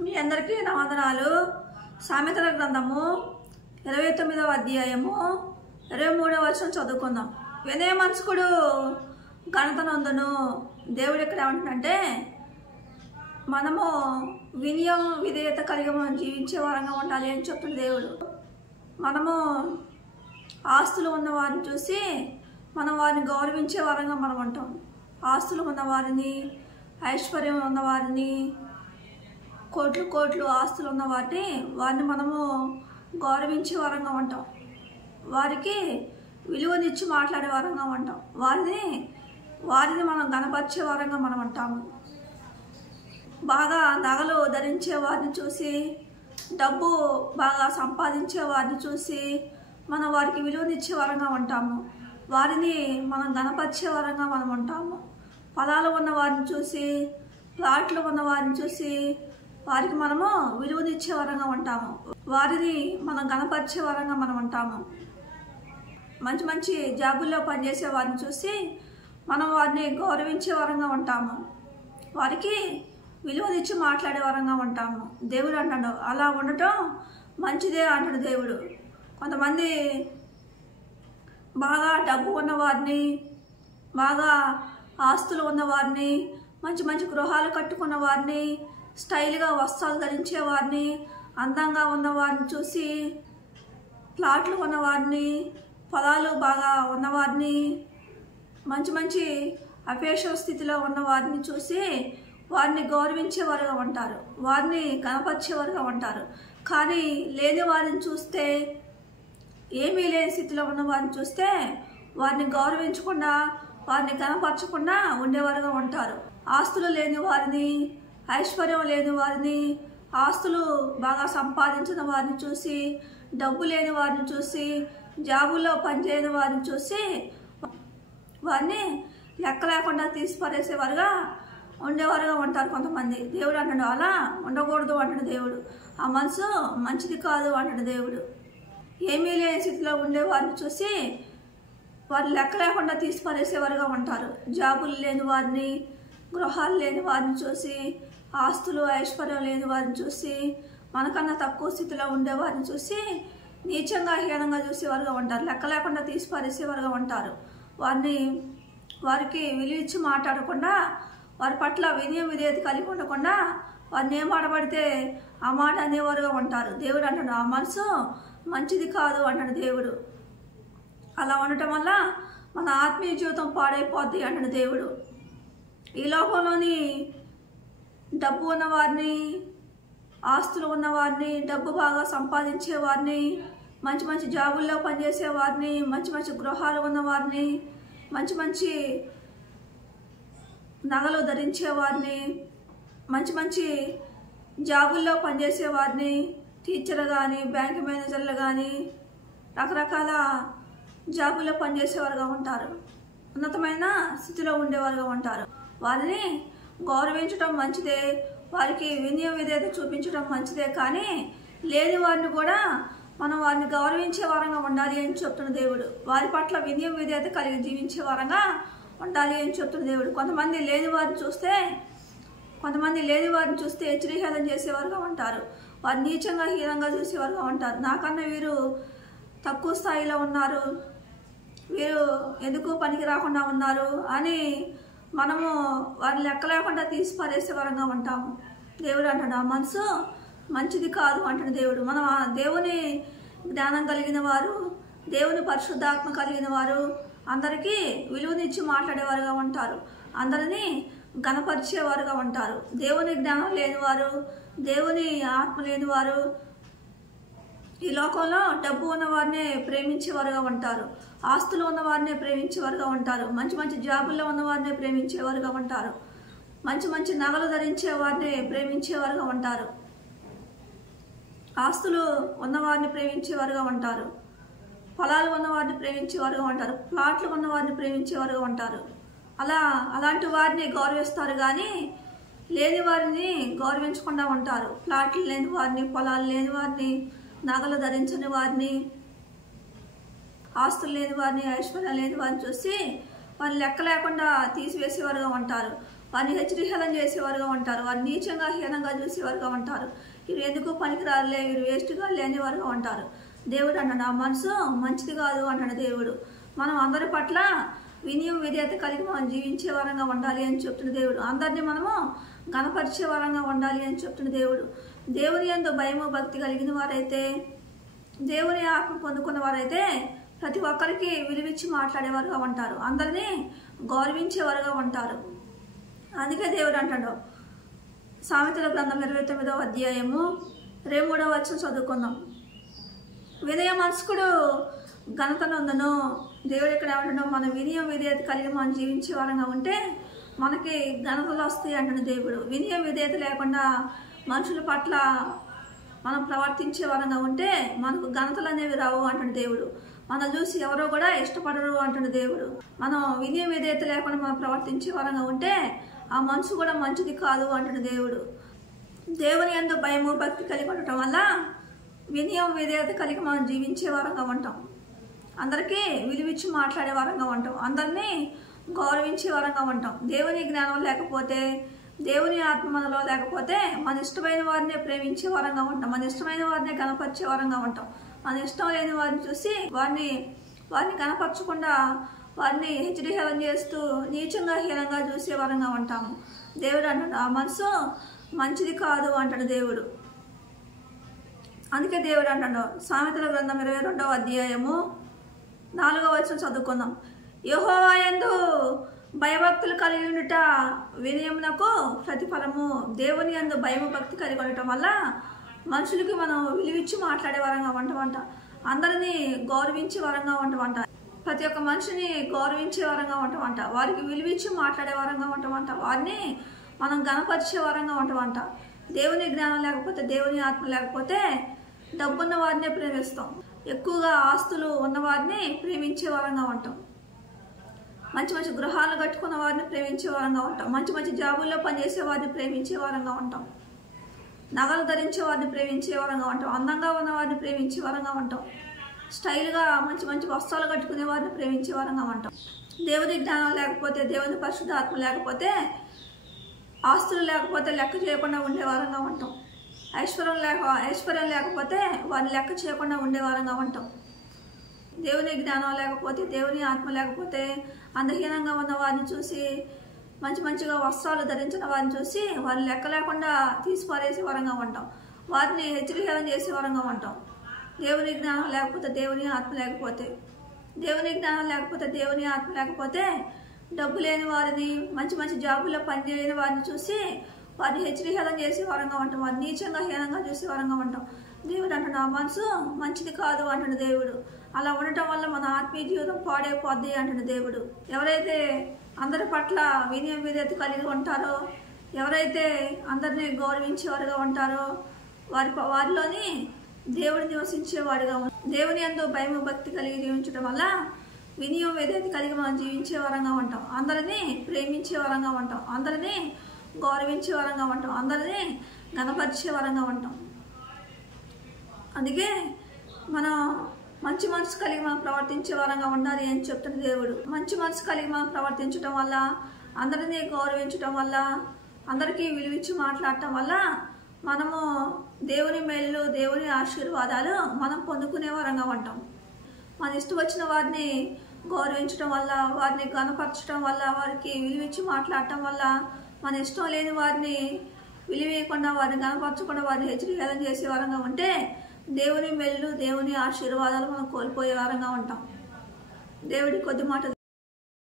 మీ అందరికీ నా వందనాలు. సామెతల గ్రంథము 29వ అధ్యాయము 23వ వచనం చదువుకుందాం. వినయమంచుకుడు ఘనత నందును. దేవుడు ఇక్కడ ఏమంటున్నాడంటే మనము వినయం విధేయత కలిగి మనం జీవించే వారంగా ఉండాలి అని చెప్తున్న దేవుడు. మనము ఆస్తులు ఉన్న వారిని చూసి మనం వారిని గౌరవించే వారంగా మనం ఉంటాం. ఆస్తులు ఉన్నవారిని, ఐశ్వర్యం ఉన్నవారిని, కోట్లు కోట్లు ఆస్తులు ఉన్న వారిని మనము గౌరవించే వారంగా ఉంటాం. వారికి విలువనిచ్చి మాట్లాడే వారంగా ఉంటాం. వారిని మనం గణపరిచే వారంగా మనం ఉంటాము. బాగా నగలు ధరించే వారిని చూసి, డబ్బు బాగా సంపాదించే వారిని చూసి మనం వారికి విలువనిచ్చే వారంగా ఉంటాము. వారిని మనం గణపరిచే వారంగా మనం ఉంటాము. పొలాలు ఉన్న వారిని చూసి, ప్లాట్లు ఉన్న వారిని చూసి వారికి మనము విలువనిచ్చే వారంగా ఉంటాము. వారిని మనం గణపరిచే వారంగా మనం ఉంటాము. మంచి మంచి జాబుల్లో పనిచేసే వారిని చూసి మనం వారిని గౌరవించే వారంగా ఉంటాము. వారికి విలువనిచ్చి మాట్లాడే వారంగా ఉంటాము. దేవుడు అంటాడు అలా ఉండటం మంచిదే అంటాడు దేవుడు. కొంతమంది బాగా డబ్బు ఉన్నవారిని, బాగా ఆస్తులు ఉన్నవారిని, మంచి మంచి గృహాలు కట్టుకున్న వారిని, స్టైల్గా వస్త్రాలు ధరించే వారిని, అందంగా ఉన్నవారిని చూసి, ప్లాట్లు ఉన్నవారిని, పొలాలు బాగా ఉన్నవారిని, మంచి మంచి అపేక్ష స్థితిలో ఉన్న వారిని చూసి వారిని గౌరవించేవారుగా ఉంటారు. వారిని గణపరిచేవారుగా ఉంటారు. కానీ లేని వారిని చూస్తే, ఏమీ లేని స్థితిలో ఉన్న వారిని చూస్తే వారిని గౌరవించకుండా, వారిని గణపరచకుండా ఉండేవారుగా ఉంటారు. ఆస్తులు లేని వారిని, ఐశ్వర్యం లేని వారిని, ఆస్తులు బాగా సంపాదించిన వారిని చూసి, డబ్బు లేని వారిని చూసి, జాబుల్లో పనిచేయని వారిని చూసి వారిని లెక్క లేకుండా తీసి పడేసేవారుగా ఉండేవారుగా ఉంటారు కొంతమంది. దేవుడు అంటాడు అలా ఉండకూడదు అంటాడు దేవుడు. ఆ మనసు మంచిది కాదు అంటాడు దేవుడు. ఏమీ లేని స్థితిలో ఉండేవారిని చూసి వారు లెక్క లేకుండా తీసి పడేసేవారుగా ఉంటారు. జాబులు లేని వారిని, గృహాలు లేని వారిని చూసి, ఆస్తులు ఐశ్వర్యం లేని వారిని చూసి, మనకన్నా తక్కువ స్థితిలో ఉండేవారిని చూసి నీచంగా హీనంగా చూసేవారుగా ఉంటారు. లెక్క లేకుండా తీసి పడేసేవారుగా ఉంటారు. వారికి విలువిచ్చి మాట్లాడకుండా, వారి పట్ల వినయం విధేయత కలిగి ఉండకుండా వారిని ఏ మాట పడితే ఆ మాట అనేవారుగా ఉంటారు. దేవుడు అంటాడు ఆ మనసు మంచిది కాదు అంటాడు దేవుడు. అలా ఉండటం వల్ల మన ఆత్మీయ జీవితం పాడైపోద్ది అంటాడు దేవుడు. ఈ లోకంలోని డబ్బు ఉన్నవారిని, ఆస్తులు ఉన్నవారిని, డబ్బు బాగా సంపాదించే వారిని, మంచి మంచి జాబుల్లో పనిచేసే వారిని, మంచి మంచి గృహాలు ఉన్నవారిని, మంచి మంచి నగలు ధరించే వారిని, మంచి మంచి జాబుల్లో పనిచేసే వారిని, టీచర్ కానీ, బ్యాంక్ మేనేజర్లు కానీ, రకరకాల జాబుల్లో పనిచేసేవారుగా ఉంటారు. ఉన్నతమైన స్థితిలో ఉండేవారుగా ఉంటారు. వారిని గౌరవించడం మంచిదే, వారికి వినయం విధేయత చూపించడం మంచిదే. కానీ లేని వారిని కూడా మనం వారిని గౌరవించే వారంగా ఉండాలి అని చెప్తున్న దేవుడు. వారి పట్ల వినయం విధేయత కలిగి జీవించే వారంగా ఉండాలి అని చెప్తున్న దేవుడు. కొంతమంది లేని వారిని చూస్తే హెచ్చరిహేళన చేసేవారుగా ఉంటారు. వారు నీచంగా హీనంగా చూసేవారుగా ఉంటారు. నాకన్నా వీరు తక్కువ స్థాయిలో ఉన్నారు, వీరు ఎందుకు పనికి రాకుండా ఉన్నారు అని మనము వారిని లెక్క లేకుండా తీసి పడేసే వరంగా ఉంటాము. దేవుడు అంటాడు ఆ మనసు మంచిది కాదు అంటాడు దేవుడు. మనం దేవుని జ్ఞానం కలిగిన వారు, దేవుని పరిశుద్ధాత్మ కలిగిన వారు అందరికీ విలువనిచ్చి మాట్లాడేవారుగా ఉంటారు. అందరినీ గణపరిచేవారుగా ఉంటారు. దేవుని జ్ఞానం లేనివారు, దేవుని ఆత్మ లేనివారు ఈ లోకంలో డబ్బు ఉన్నవారినే ప్రేమించేవారుగా ఉంటారు. ఆస్తులు ఉన్నవారినే ప్రేమించేవారుగా ఉంటారు. మంచి మంచి జాబుల్లో ఉన్నవారినే ప్రేమించేవారుగా ఉంటారు. మంచి మంచి నగలు ధరించే వారిని ప్రేమించేవారుగా ఉంటారు. ఆస్తులు ఉన్నవారిని ప్రేమించేవారుగా ఉంటారు. పొలాలు ఉన్నవారిని ప్రేమించేవారుగా ఉంటారు. ప్లాట్లు ఉన్నవారిని ప్రేమించేవారుగా ఉంటారు. అలాంటి వారిని గౌరవిస్తారు కానీ లేని వారిని గౌరవించకుండా ఉంటారు. ప్లాట్లు లేని వారిని, పొలాలు లేని వారిని, నగలు ధరించని వారిని, ఆస్తులు లేని వారిని, ఐశ్వర్యం లేని వారిని చూసి వారిని లెక్క లేకుండా తీసివేసేవారుగా ఉంటారు. వారిని హెచ్చరికలం చేసేవారుగా ఉంటారు. వారిని నీచంగా హీనంగా చూసేవారుగా ఉంటారు. వీరు ఎందుకు పనికిరాలే, వీరు వేస్ట్గా లేనివారుగా ఉంటారు. దేవుడు అంటాడు ఆ మనసు మంచిది కాదు అంటాడు దేవుడు. మనం అందరి పట్ల వినయం విధేయత కలిగి మనం జీవించే వారంగా ఉండాలి అని చెప్తున్న దేవుడు. అందరినీ మనము గణపరిచే వారంగా ఉండాలి అని చెప్తున్న దేవుడు. దేవుని యందు భయము భక్తి కలిగిన వారైతే, దేవుని ఆత్మ పొందుకున్న వారైతే ప్రతి ఒక్కరికి విలువిచ్చి మాట్లాడేవారుగా ఉంటారు. అందరినీ గౌరవించేవారుగా ఉంటారు. అందుకే దేవుడు అంటాడు సామెతల గ్రంథం 29వ అధ్యాయము 23వ వచనం చదువుకుందాం. వినయ మనస్కుడు ఘనత నందును. దేవుడు ఇక్కడ ఏమంటాడో మన వినయం విధేయత కలిగి మనం జీవించే వారంగా ఉంటే మనకి ఘనతలు వస్తాయి అంటున్న దేవుడు. వినయం విధేయత లేకుండా మనుషుల పట్ల మనం ప్రవర్తించే వారంగా ఉంటే మనకు ఘనతలు అనేవి రావు అంటున్న దేవుడు. మనం చూసి ఎవరో కూడా ఇష్టపడరు అంటున్న దేవుడు. మనం వినయం విధేయత లేకుండా మనం ప్రవర్తించే వారంగా ఉంటే ఆ మనసు కూడా మంచిది కాదు అంటున్న దేవుడు. దేవుని యందు భయము భక్తి కలిగి ఉండటం వల్ల వినయం విధేయత కలిగి మనం జీవించే వారంగా ఉంటాం. అందరికీ విలువిచ్చి మాట్లాడే వారంగా ఉంటాం. అందరినీ గౌరవించే వారంగా ఉంటాం. దేవుని జ్ఞానం లేకపోతే, దేవుని ఆత్మ మనలో లేకపోతే మన ఇష్టమైన వారిని ప్రేమించే వారంగా ఉంటాం. మన ఇష్టమైన వారిని కనపరిచే వారంగా ఉంటాం. మన ఇష్టం లేని వారిని చూసి వారిని కనపరచకుండా వారిని హెచ్చరికలం చేస్తూ నీచంగా హీనంగా చూసే వారంగా ఉంటాము. దేవుడు అంటాడు ఆ మనసు మంచిది కాదు అంటాడు దేవుడు. అందుకే దేవుడు అంటాడు సామెతల గ్రంథం 22వ అధ్యాయము 4వ వచనం చదువుకుందాం. యెహోవా యందు భయభక్తులు కలిగి ఉండుట వినయమునకు ప్రతిఫలము. దేవుని యందు భయము భక్తి కలిగి ఉండటం వల్ల మనుషులకి మనం విలువిచ్చి మాట్లాడే వారంగా ఉంటామంట. అందరినీ గౌరవించే వారంగా ఉంటామంట. ప్రతి ఒక్క మనిషిని గౌరవించే వారంగా ఉంటామంట. వారికి విలువిచ్చి మాట్లాడే వారంగా ఉంటామంట. వారిని మనం గణపరిచే వారంగా ఉంటామంట. దేవుని జ్ఞానం లేకపోతే, దేవుని ఆత్మ లేకపోతే డబ్బున్న వారినే ప్రేమిస్తాం. ఎక్కువగా ఆస్తులు ఉన్నవారిని ప్రేమించే వారంగా ఉంటాం. మంచి మంచి గృహాలు కట్టుకున్న వారిని ప్రేమించే వారంగా ఉంటాం. మంచి మంచి జాబుల్లో పనిచేసే వారిని ప్రేమించే వారంగా ఉంటాం. నగలు ధరించే వారిని ప్రేమించే వారంగా ఉంటాం. అందంగా ఉన్న వారిని ప్రేమించే వారంగా ఉంటాం. స్టైల్గా మంచి మంచి వస్త్రాలు కట్టుకునే వారిని ప్రేమించే వారంగా ఉంటాం. దేవుని జ్ఞానం లేకపోతే, దేవుని పరిశుద్ధాత్మ లేకపోతే, ఆస్తులు లేకపోతే లెక్క చేయకుండా ఉండే వారంగా ఉంటాం. ఐశ్వర్యం లేకపోతే వారిని లెక్క చేయకుండా ఉండే వారంగా ఉంటాం. దేవుని జ్ఞానం లేకపోతే, దేవుని ఆత్మ లేకపోతే అందహీనంగా ఉన్న వారిని చూసి, మంచి మంచిగా వస్త్రాలు ధరించిన వారిని చూసి వారిని లెక్క లేకుండా తీసిపారేసే వారంగా ఉంటాం. వారిని హెచ్చరికలం చేసే వారంగా ఉంటాం. దేవుని జ్ఞానం లేకపోతే, దేవుని ఆత్మ లేకపోతే, దేవుని జ్ఞానం లేకపోతే, దేవుని ఆత్మ లేకపోతే డబ్బు లేని వారిని, మంచి మంచి జాబుల్లో పనిచేయని వారిని చూసి వారిని హెచ్చరికలం చేసే వారంగా ఉంటాం. వారిని నీచంగా హీనంగా చూసే వారంగా ఉంటాం. దేవుడు అంటున్న ఆ మనసు మంచిది కాదు అంటున్న దేవుడు. అలా ఉండటం వల్ల మన ఆత్మీయ జీవితం పాడైపోద్ది అంటున్న దేవుడు. ఎవరైతే అందరి పట్ల వినయం విధేయత కలిగి ఉంటారో, ఎవరైతే అందరినీ గౌరవించేవారుగా ఉంటారో వారిలోని దేవుడు నివసించేవాడుగా దేవుని యందు భయము భక్తి కలిగి జీవించడం వల్ల వినయం విధేయత కలిగి మనం జీవించే వారంగా ఉంటాం. అందరినీ ప్రేమించే వారంగా ఉంటాం. అందరినీ గౌరవించే వారంగా ఉంటాం. అందరినీ గణపరిచే వారంగా ఉంటాం. అందుకే మనం మంచి మనసు కలిగి మనం ప్రవర్తించే వారంగా ఉండాలి అని చెప్తున్న దేవుడు. మంచి మనసు కలిగి మనం ప్రవర్తించడం వల్ల, అందరినీ గౌరవించడం వల్ల, అందరికీ విలువిచ్చి మాట్లాడటం వల్ల మనము దేవుని మేలు, దేవుని ఆశీర్వాదాలు మనం పొందుకునే వారంగా ఉంటాం. మన ఇష్టం వచ్చిన వారిని గౌరవించడం వల్ల, వారిని గణపరచడం వల్ల, వారికి విలువిచ్చి మాట్లాడటం వల్ల, మన ఇష్టం లేని వారిని విలువేయకుండా, వారిని గణపరచకుండా, వారిని హెచ్చరికలం చేసే వారంగా ఉంటే దేవుని మేలు, దేవుని ఆశీర్వాదాలు మనం కోల్పోయే వారంగా ఉంటాం. దేవుడి కొద్ది మాట